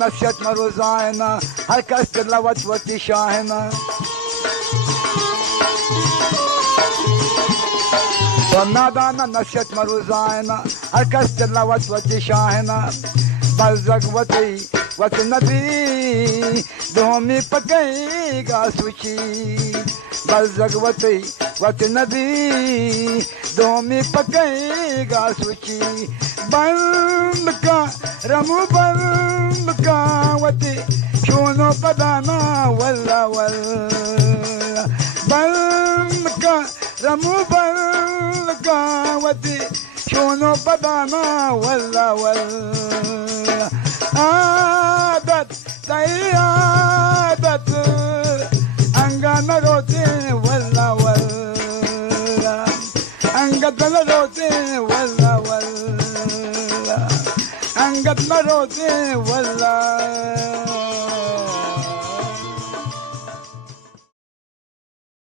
नसीहत में रोजाना हर कस तिलावत वती शाहना तो नादाना नसीहत में रोजाना हर कस तिलावत वती शाहना बलजग वती वत नबी दोमी पकईगा सुची बलजग वती वत नबी दोमी पकईगा सुची बंद का रमु बंद का वती शोनो पदाना वल्ला वल्ला बंद का रमु बंद का वती शोनो पदाना वल्ला वल्ला आदत तई आदत अंगन रोते वल्ला वल्ला अंगत न रोते वल्ला वल्ला अंगत न रोते वल्ला